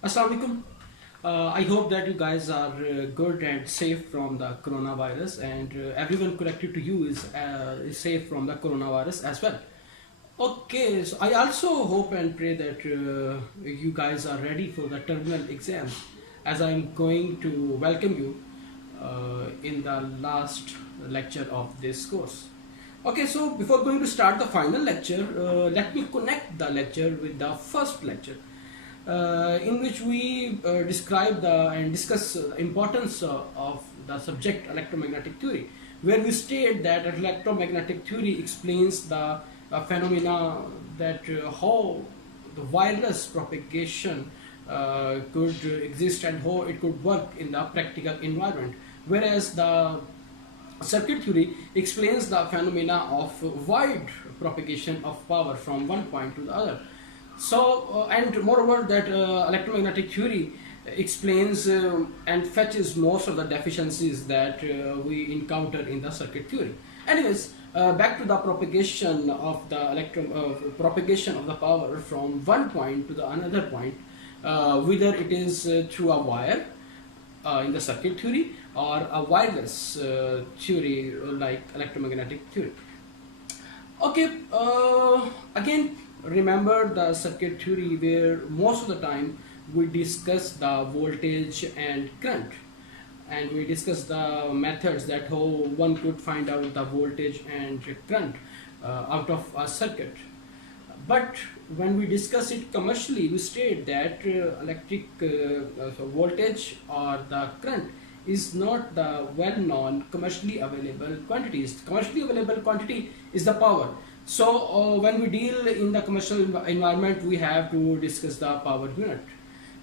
Assalamu alaikum. I hope that you guys are good and safe from the coronavirus, and everyone connected to you is safe from the coronavirus as well. Okay, so I also hope and pray that you guys are ready for the terminal exams, as I'm going to welcome you in the last lecture of this course. Okay, so before going to start the final lecture, let me connect the lecture with the first lecture, in which we describe and discuss importance of the subject electromagnetic theory, where we state that electromagnetic theory explains the phenomena that how the wireless propagation could exist and how it could work in the practical environment, whereas the circuit theory explains the phenomena of wide propagation of power from one point to the other. So, and moreover, that electromagnetic theory explains and fetches most of the deficiencies that we encounter in the circuit theory. Anyways, back to the propagation of the power from one point to the another point, whether it is through a wire in the circuit theory or a wireless theory like electromagnetic theory. Okay, again, remember the circuit theory where most of the time we discuss the voltage and current, and we discuss the methods that how one could find out the voltage and current out of a circuit. But when we discuss it commercially, we state that electric voltage or the current is not the well-known commercially available quantities. Commercially available quantity is the power. So when we deal in the commercial environment, we have to discuss the power unit.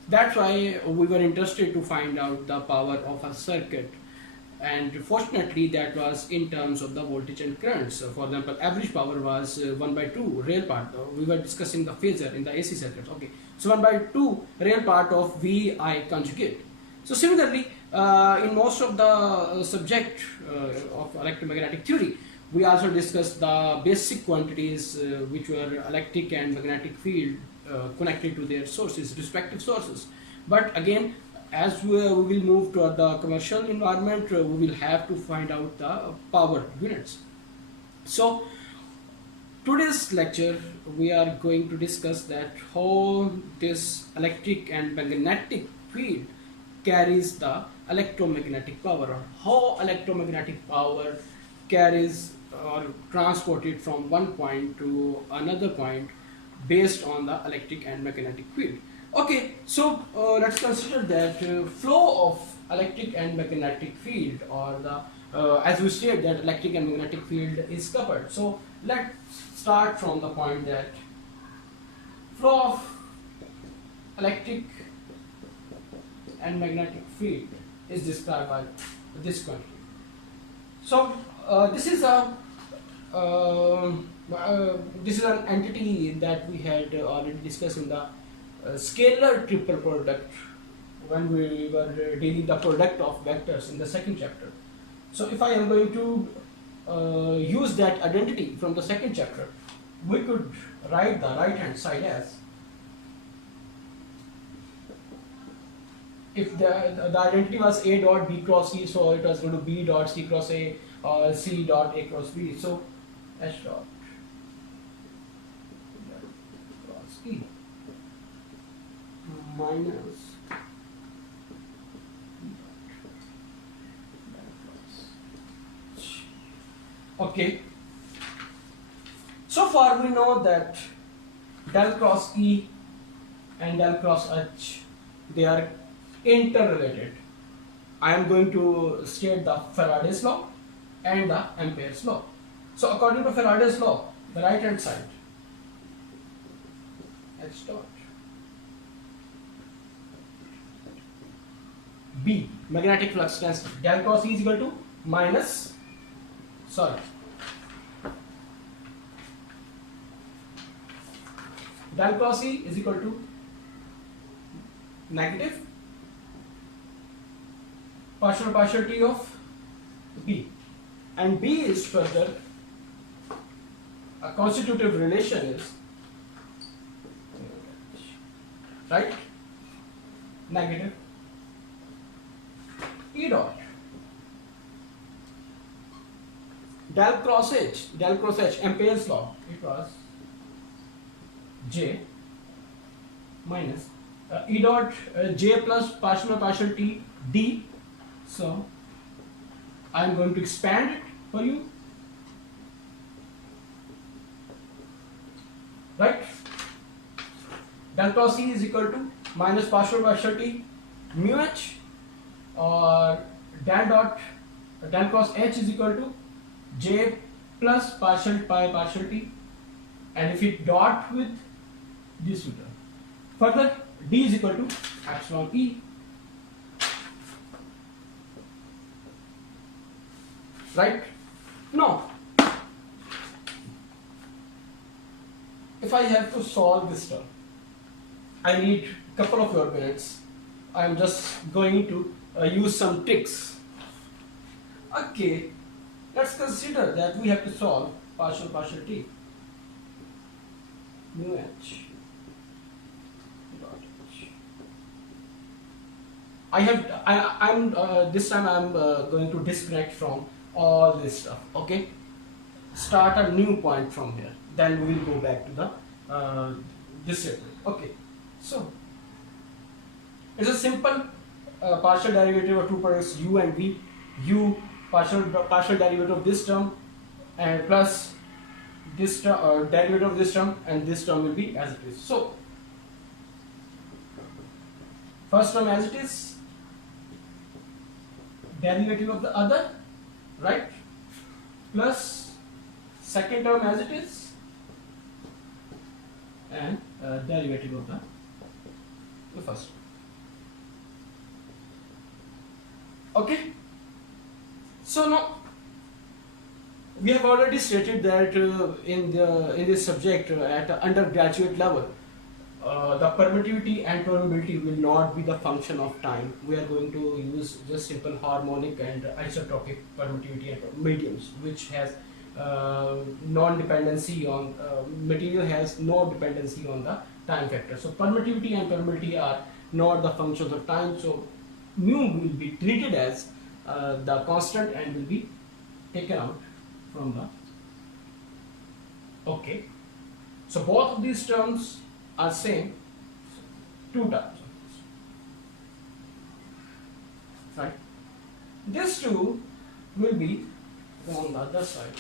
That's why we were interested to find out the power of a circuit, and fortunately that was in terms of the voltage and current. So for example, average power was 1 by 2 real part. We were discussing the phasor in the AC circuits. Okay, so 1 by 2 real part of VI conjugate. So similarly, in most of the subject of electromagnetic theory, we also discussed the basic quantities which were electric and magnetic field connected to their sources, respective sources. But again, as we will move to the commercial environment, we will have to find out the power units. So today's lecture, we are going to discuss that how this electric and magnetic field carries the electromagnetic power, or how electromagnetic power carries or transported from one point to another point based on the electric and magnetic field. Okay, so let's consider that flow of electric and magnetic field, or the as we said that electric and magnetic field is coupled. So let's start from the point that flow of electric and magnetic field is described by this quantity. So this is an entity that we had already discussed in the scalar triple product when we were dealing the product of vectors in the second chapter. So if I am going to use that identity from the second chapter, we could write the right hand side as, if the identity was A dot B cross C, so it was going to B dot C cross A or C dot A cross B. So H dot cross E minus okay. So far we know that del cross E and del cross H, they are interrelated. I am going to state the Faraday's law and the Ampere's law. So according to Faraday's law, the right hand side, H dot B, magnetic flux density, del cross E is equal to minus, del cross E is equal to negative partial T of B, and B is further a constitutive relation is right negative E dot del cross H, Ampere's law, it was J minus E dot J plus partial T D. So I am going to expand it for you, right? Del cross E is equal to minus partial T mu H, or del cross H is equal to J plus partial T, and if it dot with this term, further D is equal to epsilon E, right? Now, if I have to solve this term, I need a couple of your minutes. I am just going to use some tricks. Okay, let's consider that we have to solve partial T mu H dot H. I'm this time I'm going to disconnect from all this stuff. Okay, start a new point from here. Then we will go back to the this statement. Okay, so it's a simple partial derivative of two products u and v. U partial derivative of this term and plus this term, derivative of this term, and this term will be as it is. So first term as it is, derivative of the other, right? Plus second term as it is, and derivative of the first. Okay. So now we have already stated that in this subject at undergraduate level, the permittivity and permeability will not be the function of time. We are going to use just simple harmonic and isotropic permittivity and mediums, which has non-dependency on material, has no dependency on the time factor. So permittivity and permeability are not the functions of time. So mu will be treated as the constant and will be taken out from the. Okay, so both of these terms are same, two terms, right? These two will be on the other side,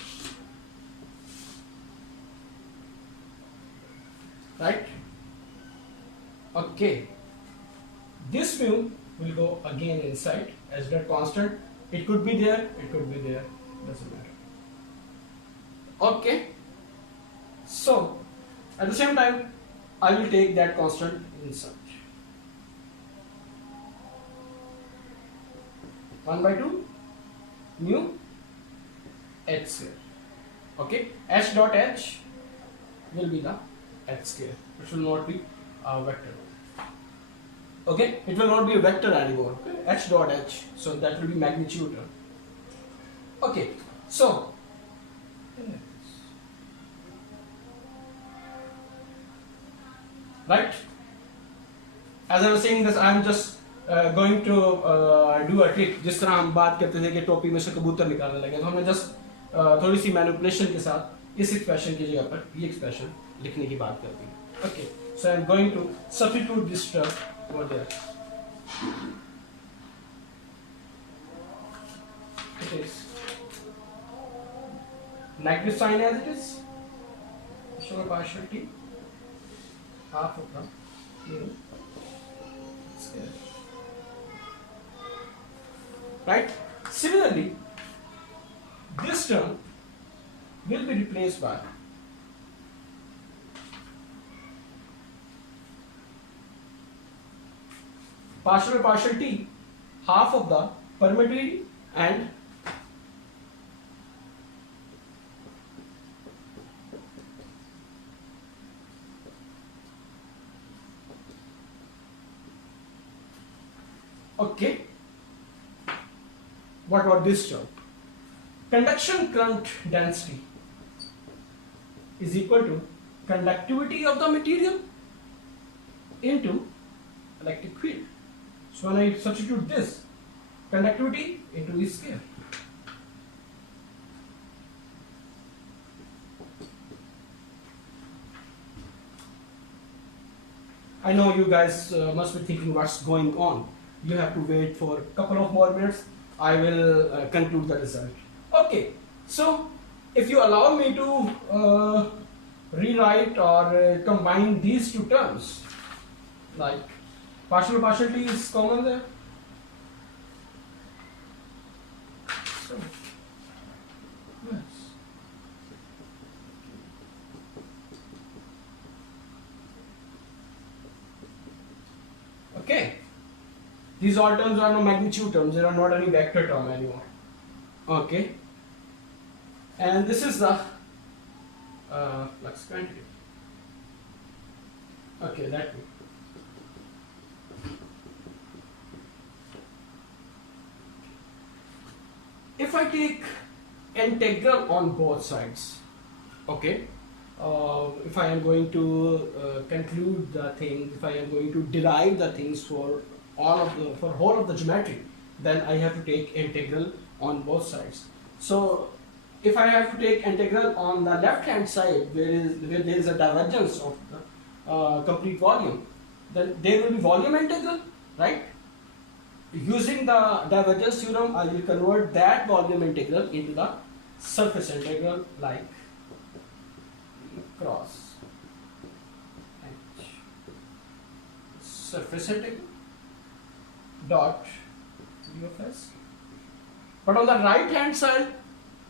right? Okay, this mu will go again inside as that constant. It could be there, it could be there, doesn't matter. Okay, so at the same time I will take that constant inside. 1 by 2 mu h square. Okay, h dot h will be the h square. It will not be a vector. Okay, it will not be a vector anymore. Okay? H dot h, so that will be magnitude. Okay, so right, as I was saying this, I am just going to do a trick. जिस तरह हम बात करते थे कि टोपी में से कबूतर निकालने लगे, तो हमने जस्ट थोड़ी सी मैनिपुलेशन के साथ इस एक्सप्रेशन की जगह पर ये एक्सप्रेशन लिखने की बात करते हैं. Okay, so I am going to substitute this term over there. It is negative sign as it is. Show a partial t, half of the mu square. Right? Similarly, this term will be replaced by partial t, half of the permittivity and okay. What about this term? Conduction current density is equal to conductivity of the material into electric field. So when I substitute this conductivity into E square, I know you guys must be thinking what's going on. You have to wait for a couple of more minutes. I will conclude the result. Okay, so if you allow me to rewrite or combine these two terms, like partial partial t is common there. So, yes. Okay. These all terms are no magnitude terms. There are not any vector term anymore. Okay. And this is the flux quantity. Okay, that way. If I take integral on both sides, okay, if I am going to conclude the thing, if I am going to derive the things for whole of the geometry, then I have to take integral on both sides. So if I have to take integral on the left hand side, where there is a divergence of the complete volume, then there will be volume integral, right? Using the divergence theorem, I will convert that volume integral into the surface integral, like cross H surface integral dot d of s. But on the right hand side,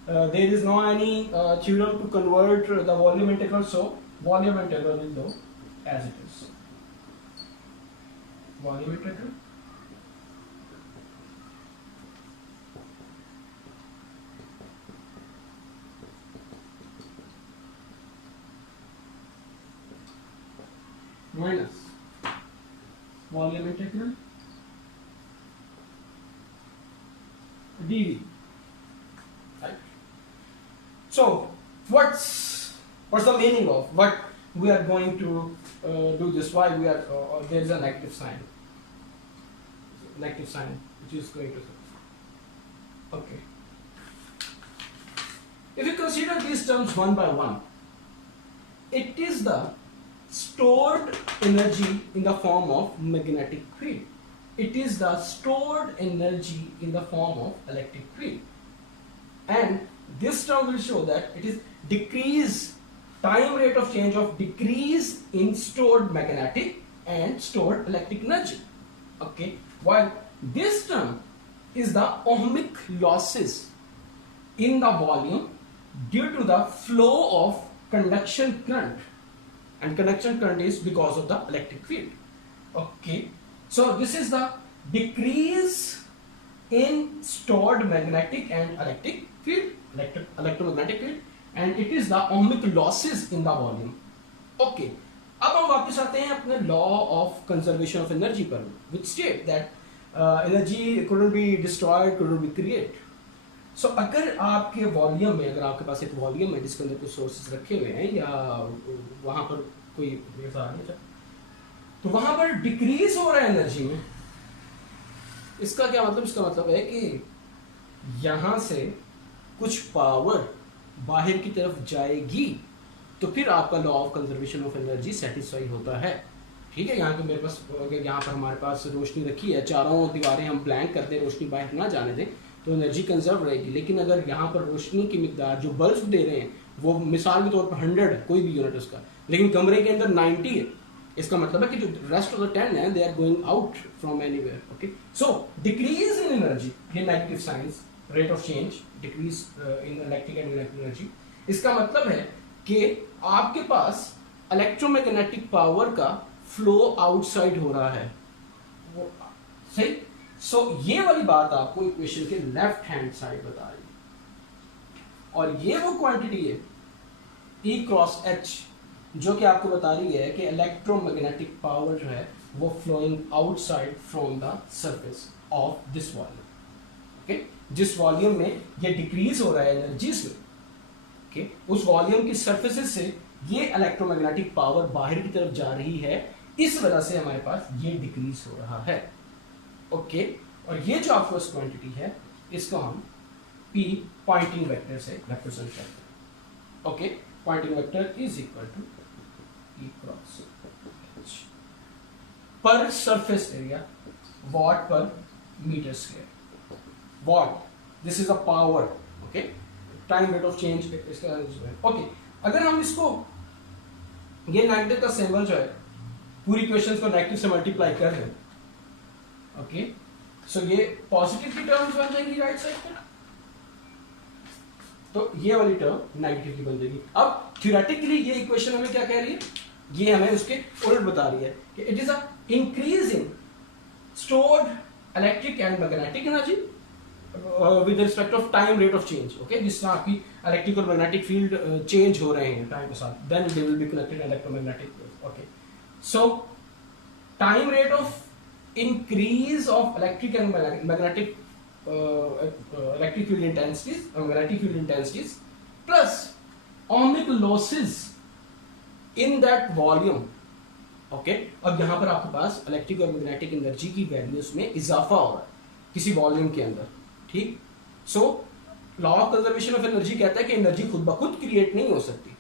there is no any theorem to convert the volume integral, so volume integral will go as it is. Volume integral minus volume integral dv. Right? So what's the meaning of what we are going to do this? Why we are there is a negative sign which is going to okay. If you consider these terms one by one, it is the stored energy in the form of magnetic field. It is the stored energy in the form of electric field. And this term will show that it is time rate of change of decrease in stored magnetic and stored electric energy. Okay, while this term is the ohmic losses in the volume due to the flow of conduction current, and conduction current is because of the electric field. Okay, so this is the decrease in stored magnetic and electric field, electromagnetic field, and it is the ohmic losses in the volume. Okay, अब हम वापस आते हैं अपने law of conservation of energy पर, which state that energy couldn't be destroyed, couldn't be created. So अगर आपके वॉल्यूम में, अगर आपके पास एक वॉल्यूम है जिसके अंदर कुछ सोर्सेज रखे हुए हैं या वहाँ पर कोई तो वहाँ पर डिक्रीज हो रहा है एनर्जी में, इसका क्या मतलब? इसका मतलब है कि यहाँ से कुछ पावर बाहर की तरफ जाएगी तो फिर आपका law of conservation of energy satisfy होता है. ठीक है, यहाँ पे मेरे पास अगर यहाँ पर हमारे पास रोशनी रखी है, चारों दीवारें हम ब्लैंक कर दें, रोशनी बाहर ना जाने दें, तो एनर्जी कंजर्व रहेगी. लेकिन अगर यहाँ पर रोशनी की मिकदार जो बल्ब दे रहे हैं वो मिसाल के तौर पर 100 है, कोई भी यूनिट उसका, लेकिन कमरे के अंदर 90 है, इसका मतलब है कि जो रेस्ट ऑफ द 10 है they are going out from anywhere. Okay, so decrease in energy, ये negative science, rate of change, decrease in electric and electric energy, इसका मतलब है कि आपके पास इलेक्ट्रोमैग्नेटिक पावर का फ्लो आउटसाइड हो रहा है. वो सही. सो ये वाली बात आपको इक्वेशन के लेफ्ट हैंड साइड बता रही है, और ये वो क्वांटिटी है E क्रॉस H जो कि आपको बता रही है कि इलेक्ट्रोमैग्नेटिक पावर जो है वो flowing outside from the surface of this volume. Okay, जिस वॉल्यूम में ये डिक्रीज हो रहा है एनर्जीज में, ओके, उस वॉल्यूम की सरफेसेस से ये इलेक्ट्रोमैग्नेटिक पावर बाहर की तरफ जा रही है, इस वजह से हमारे पास ये डिक्रीज हो रहा है. ओके, और ये जो आपको क्वांटिटी है इसको हम P पॉइंटिंग वेक्टर से रिप्रेजेंट करते हैं। Okay, Poynting vector is equal to E cross H पर सरफेस एरिया वॉट पर metre square. Watt, this is a power, okay, time rate of change इसका। ओके, अगर हम इसको ये नेगेटिव का सिंबल जो है पूरी क्वेश्चन को नेगेटिव से मल्टीप्लाई कर रहे हैं, ओके, सो ये पॉजिटिव की टर्म्स बन जाएंगी राइट साइड पे, तो ये वाली टर्म नेगेटिव की बन जाएगी। अब थ्योरेटिकली ये इक्वेशन हमें क्या कह रही है, ये हमें उसके उल्ट बता रही है कि it is a increase in stored electric and magnetic energy with respect of time rate of change. Okay, जिस तरह आपकी इलेक्ट्रिक और मैग्नेटिक फील्ड चेंज हो रहे हैं टाइम के साथ, then they will be connected electromagnetic. Okay, so time rate of increase of electric and magnetic electric field intensities magnetic field intensities plus ohmic losses in that volume। Okay, अब यहां पर आपके पास इलेक्ट्रिक और मैग्नेटिक एनर्जी की वैल्यूज में इजाफा हो रहा है किसी वॉल्यूम के अंदर, ठीक। So law of conservation of energy कहता है कि एनर्जी खुद ब खुद क्रिएट नहीं हो सकती,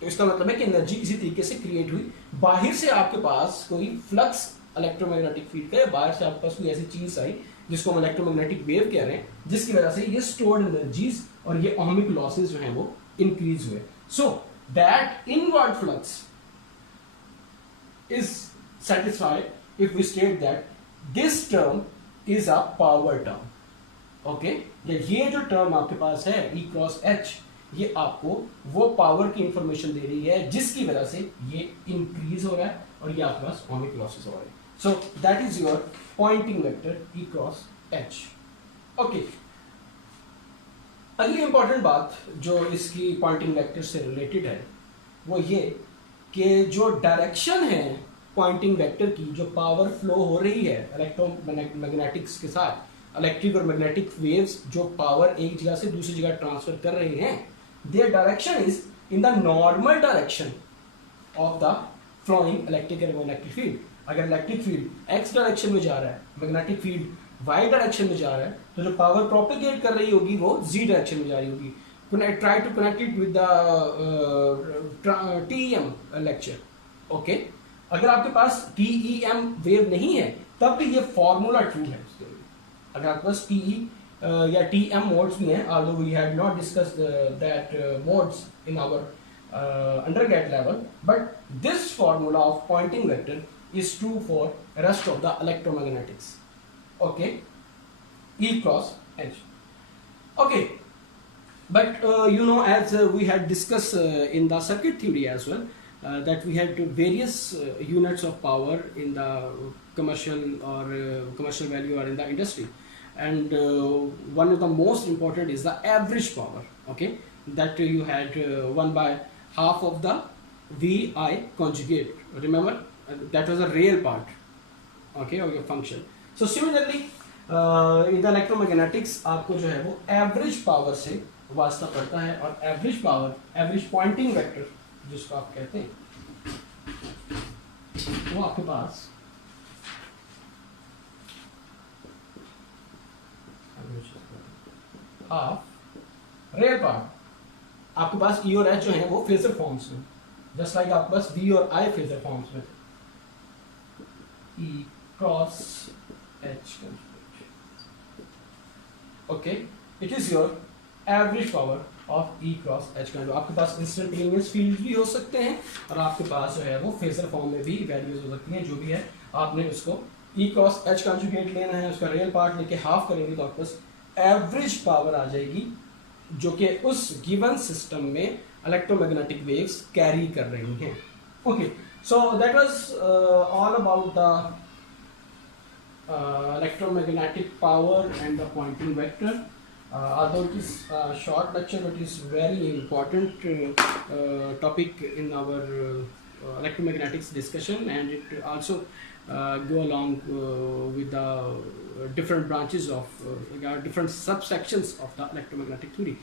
तो इसका मतलब है कि एनर्जी किसी तरीके से क्रिएट हुई, बाहर से आपके पास कोई फ्लक्स इलेक्ट्रोमैग्नेटिक फील्ड का, बाहर से आपके पास कोई ऐसी चीज आई जिसको हम इलेक्ट्रोमैग्नेटिक वेव कह रहे हैं, जिसकी वजह से ये स्टोर्ड एनर्जीज और ये ओहमिक लॉसेस जो हैं वो इंक्रीज हुए। So that inward flux is satisfied if we state that this term is a power term. Okay, ये जो टर्म आपके पास है E क्रॉस H, ये आपको वो पावर की इंफॉर्मेशन दे रही है जिसकी वजह से ये इंक्रीज हो रहा है और ये आपके पास ओहमिक लॉसेस हो रहे हैं। So that is your pointing vector E cross H। Okay, अगली इंपॉर्टेंट बात जो इसकी पॉइंटिंग वेक्टर से रिलेटेड है वो ये कि जो डायरेक्शन है पॉइंटिंग वेक्टर की, जो पावर फ्लो हो रही है इलेक्ट्रोमैग्नेटिक्स के साथ, इलेक्ट्रिक और मैग्नेटिक वेव्स जो पावर एक जगह से दूसरी जगह ट्रांसफर कर रहे हैं, their direction is in the normal direction of the flowing electric and magnetic field. अगर इलेक्ट्रिक फील्ड x डायरेक्शन में जा रहा है, मैग्नेटिक फील्ड y डायरेक्शन में जा रहा है, तो जो पावर प्रोपेगेट कर रही होगी वो z डायरेक्शन में जा रही होगी। Try to connect it with the TEM lecture. Okay, अगर आपके पास TEM वेव नहीं है तब भी ये फॉर्मूला ट्रू है उसके लिए। अगर आपके पास TE या TM मोड्स भी हैं, although we had not discussed that modes in our undergrad level, but this formula of pointing vector is true for rest of the electromagnetics। Okay, E cross H। Okay, but you know, as we had discussed in the circuit theory as well, that we had various units of power in the commercial or commercial value or in the industry, and one of the most important is the average power। Okay, that you had 1 by half of the VI conjugate, remember, that was a real part, okay, of your function। So similarly in the electromagnetics आपको जो है वो average power से वास्ता पड़ता है, और average power, average Poynting vector जिसको आप कहते हैं, वो आपके पास हाफ रियल पार्ट आपके पास E और H जो है वो फेजर फॉर्म्स में, जस्ट लाइक आपके पास V और I फेजर फॉर्म्स में, E cross H conjugate। Okay, it is your average power of E cross H conjugate। आपके पास इंस्टेंटेनियस फील्ड भी हो सकते हैं और आपके पास जो है वो फेजर फॉर्म में भी वैल्यूज हो सकती हैं। जो भी है आपने उसको E cross H conjugate लेना है, उसका रियल पार्ट लेके हाफ करेंगे तो आपके पास एवरेज पावर आ जाएगी जो कि उस गिवन सिस्टम में इलेक्ट्रोमैग्नेटिक वेव्स कैरी कर रही हैं। Okay, so that was all about the electromagnetic power and the pointing vector। Although it is a short lecture, but it is very important topic in our electromagnetics discussion, and it also go along with the different branches of different subsections of the electromagnetic theory।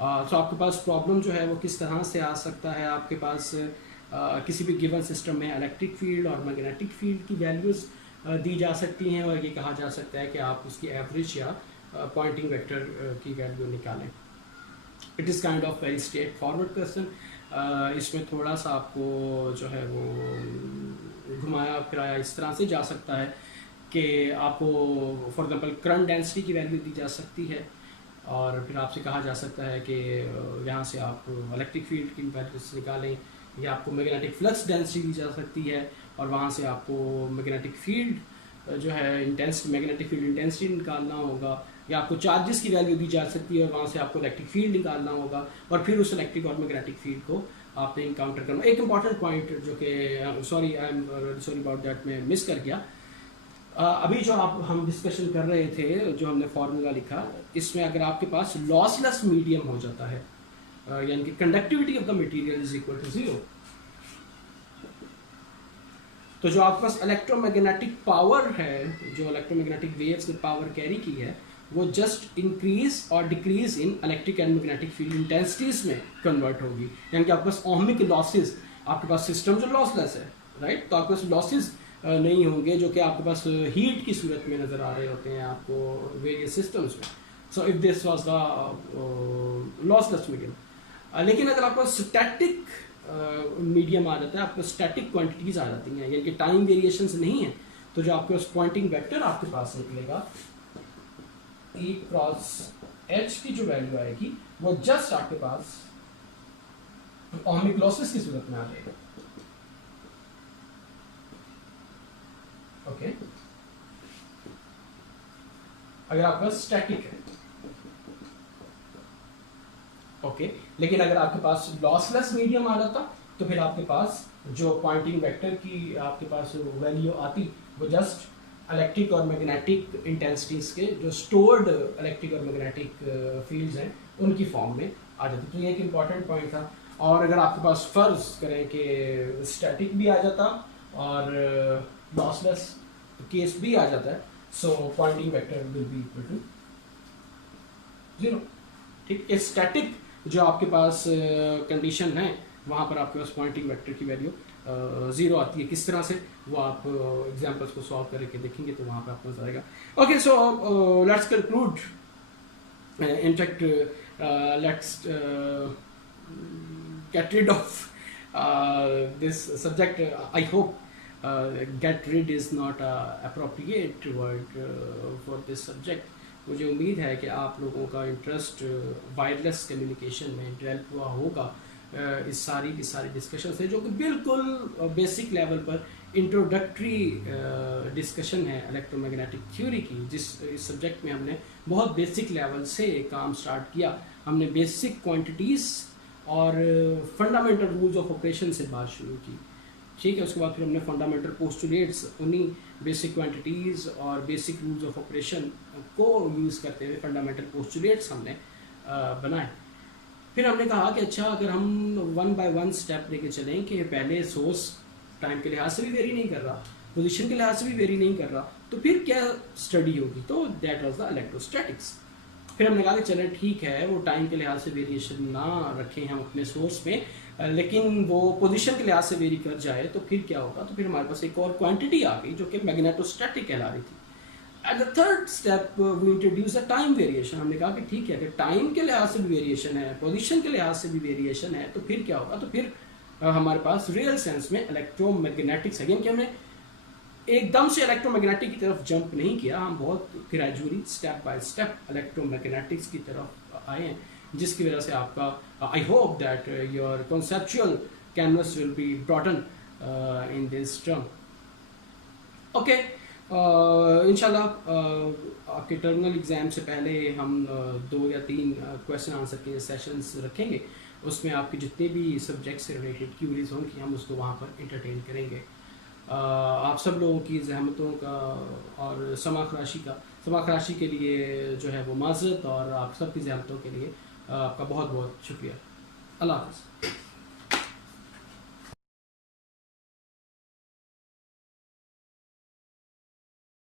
So आपके पास प्रॉब्लम जो है वो किस तरह से आ सकता है, आपके पास किसी भी गिवन सिस्टम में इलेक्ट्रिक फील्ड और मैग्नेटिक फील्ड की वैल्यूज दी जा सकती हैं, और ये कहा जा सकता है कि आप उसकी एवरेज या पॉइंटिंग वेक्टर की वैल्यू निकालें। It is kind of very straight forward question. इसमें थोड़ा सा आपको जो है वो घुमाया फिराया इस तरह से जा सकता है कि आपको फॉर एग्जांपल करंट डेंसिटी की वैल्यू दी जा सकती है, और फिर आपसे कहा जा सकता है कि यहाँ से आप इलेक्ट्रिक फील्ड की वैल्यूज निकालें, या आपको मैग्नेटिक फ्लक्स डेंसिटी दी जा सकती है, और वहाँ से आपको मैग्नेटिक फील्ड जो है मैग्नेटिक फील्ड इंटेंसिटी निकालना होगा, या आपको चार्जेस की वैल्यू दी जा सकती है और वहाँ से आपको इलेक्ट्रिक फील्ड निकालना होगा, और फिर उस इलेक्ट्रिक और मैग्नेटिक फील्ड को आपने इनकाउंटर करना। एक इंपॉर्टेंट पॉइंट जो कि sorry I am sorry about that, मैं मिस कर गया। अभी जो हम डिस्कशन कर रहे थे, जो हमने फॉर्मूला लिखा, इसमें अगर आपके पास लॉसलेस मीडियम हो जाता है, यानी कि conductivity of the material is equal to 0, तो जो आपके पास इलेक्ट्रोमैग्नेटिक पावर है, जो इलेक्ट्रोमैग्नेटिक वेव्स ने पावर कैरी की है, वो जस्ट इंक्रीज और decrease in electric and magnetic field intensities में कन्वर्ट होगी। यानी कि आपके पास ओहमिक लॉसेस, आपके पास सिस्टम जो लॉसलेस है, राइट, तो आपके पास लॉसेस नहीं होंगे जो कि आपके पास हीट की सूरत में नज़र आ रहे होते हैं आपको वेरियस सिस्टम्स में। So if this was the lossless medium. लेकिन अगर आपको स्टैटिक मीडियम आ जाता है, आपको स्टैटिक क्वांटिटीज आ जाती हैं, यानी कि टाइम वेरिएशंस नहीं है, तो जो आपके पास पॉइंटिंग वेक्टर आपके पास निकलेगा E क्रॉस H की जो वैल्यू आएगी वो जस्ट आपके पास ओहमिक लॉसेस की सूरत में आ जाएगा। ओके, अगर आपके पास स्टैटिक है, ओके, लेकिन अगर आपके पास लॉसलेस मीडियम आ जाता तो फिर आपके पास जो पॉइंटिंग वेक्टर की आपके पास वैल्यू आती वो जस्ट इलेक्ट्रिक और मैग्नेटिक इंटेंसिटीज के जो स्टोर्ड इलेक्ट्रिक और मैग्नेटिक फील्ड्स हैं उनकी फॉर्म में आ जाती। तो ये एक इम्पॉर्टेंट पॉइंट था। और अगर आपके पास फर्ज करें कि स्टैटिक भी आ जाता और लॉसलेस केस भी आ जाता है, so Poynting vector will be equal to 0। ठीक, स्टैटिक जो आपके पास कंडीशन है वहाँ पर आपके पास पॉइंटिंग वेक्टर की वैल्यू 0 आती है। किस तरह से, वो आप एग्जांपल्स को सॉल्व करके देखेंगे तो वहाँ पर आपको नजर आएगा। Okay, so let's conclude, in fact let's get rid of this subject. I hope get rid is not appropriate word for this subject. मुझे उम्मीद है कि आप लोगों का इंटरेस्ट वायरलेस कम्युनिकेशन में डेवलप हुआ होगा इस सारी डिस्कशन से, जो कि बिल्कुल बेसिक लेवल पर इंट्रोडक्टरी डिस्कशन है इलेक्ट्रोमैग्नेटिक थ्योरी की। इस सब्जेक्ट में हमने बहुत बेसिक लेवल से काम स्टार्ट किया। हमने बेसिक क्वांटिटीज़ और फंडामेंटल रूल्स ऑफ ऑपरेशन से बात शुरू की, ठीक है। उसके बाद फिर हमने फंडामेंटल पोस्टुलेट्स, उन्हीं बेसिक क्वांटिटीज़ और बेसिक रूल्स ऑफ ऑपरेशन को यूज़ करते हुए फंडामेंटल पोस्टुलेट्स हमने बनाए। फिर हमने कहा कि अच्छा, अगर हम 1 बाय 1 स्टेप लेके चलें कि पहले सोर्स टाइम के लिहाज से भी वेरी नहीं कर रहा, पोजीशन के लिहाज से भी वेरी नहीं कर रहा, तो फिर क्या स्टडी होगी, तो दैट वाज द इलेक्ट्रोस्टैटिक्स। फिर हमने कहा कि चलें ठीक है, वो टाइम के लिहाज से वेरिएशन ना रखें हम अपने सोर्स में, लेकिन वो पोजीशन के लिहाज से वेरी कर जाए तो फिर क्या होगा, तो फिर हमारे पास एक और क्वांटिटी आ गई जो कि मैग्नेटोस्टैटिक कहला रही थी। At the third step we introduce a time variation. हमने कहा कि ठीक है, अगर टाइम के लिहाज से भी वेरिएशन है, पोजीशन के लिहाज से भी वेरिएशन है, तो फिर क्या होगा, तो फिर हमारे पास रियल सेंस में इलेक्ट्रोमैग्नेटिक्स है। कि हमने एकदम से इलेक्ट्रोमैग्नेटिक की तरफ जंप नहीं किया, हम बहुत gradually step by step electromagnetics की तरफ आए हैं, जिसकी वजह से आपका I hope that your conceptual canvas will be broaden in this term. Okay, इंशाल्लाह आपके टर्मिनल एग्ज़ाम से पहले हम 2 या 3 क्वेश्चन आंसर के सेशंस रखेंगे। उसमें आपके जितने भी सब्जेक्ट से रिलेटेड क्यूरीज होंगी हम उसको वहाँ पर इंटरटेन करेंगे। आप सब लोगों की जहमतों का और समाखराशी के लिए जो है वो माज़रत, और आप सब की जहमतों के लिए आपका बहुत बहुत शुक्रिया। अल्लाह हाफ़िज़।